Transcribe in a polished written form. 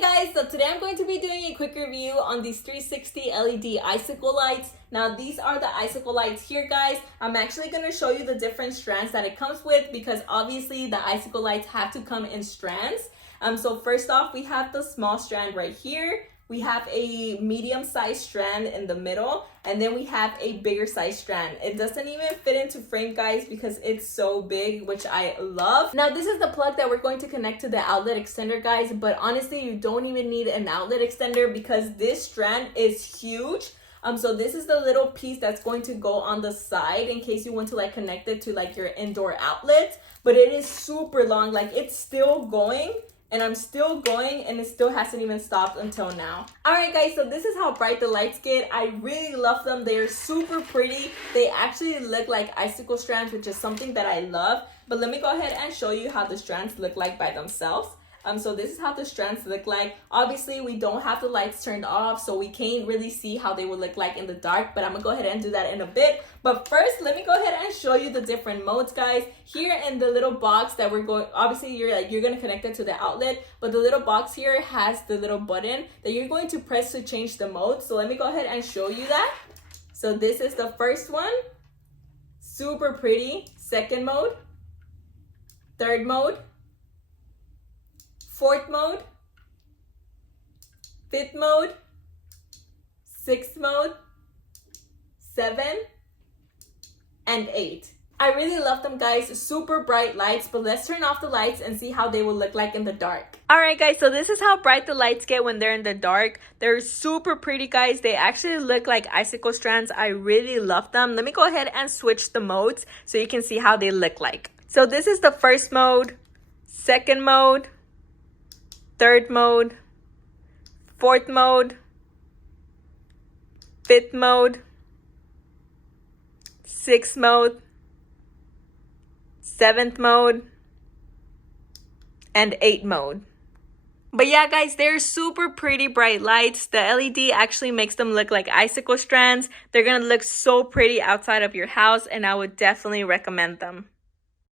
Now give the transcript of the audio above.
Hey guys, so today I'm going to be doing a quick review on these 360 LED icicle lights. Now these are the icicle lights here, guys. I'm actually going to show you the different strands that it comes with because obviously the icicle lights have to come in strands. So first off, we have the small strand right here. We have a medium-sized strand in the middle, and then we have a bigger size strand. It doesn't even fit into frame, guys, because it's so big, which I love. Now, this is the plug that we're going to connect to the outlet extender, guys, but honestly, you don't even need an outlet extender because this strand is huge. So this is the little piece that's going to go on the side in case you want to like connect it to like your indoor outlet, but it is super long, like it's still going. And I'm still going and it still hasn't even stopped until now. Alright guys, so this is how bright the lights get. I really love them. They're super pretty. They actually look like icicle strands, which is something that I love. But let me go ahead and show you how the strands look like by themselves. So this is how the strands look like. Obviously, we don't have the lights turned off, so we can't really see how they would look like in the dark, but I'm gonna go ahead and do that in a bit. But first, let me go ahead and show you the different modes, guys. Here in the little box that we're going, obviously you're gonna connect it to the outlet, but the little box here has the little button that you're going to press to change the mode. So let me go ahead and show you that. So this is the first one, super pretty. Second mode, third mode, fourth mode, fifth mode, sixth mode, 7, and 8. I really love them, guys. Super bright lights, but let's turn off the lights and see how they will look like in the dark. Alright guys, so this is how bright the lights get when they're in the dark. They're super pretty, guys. They actually look like icicle strands. I really love them. Let me go ahead and switch the modes so you can see how they look like. So this is the first mode, second mode, third mode, fourth mode, fifth mode, sixth mode, seventh mode, and 8th mode. But yeah, guys, they're super pretty bright lights. The LED actually makes them look like icicle strands. They're gonna look so pretty outside of your house, and I would definitely recommend them.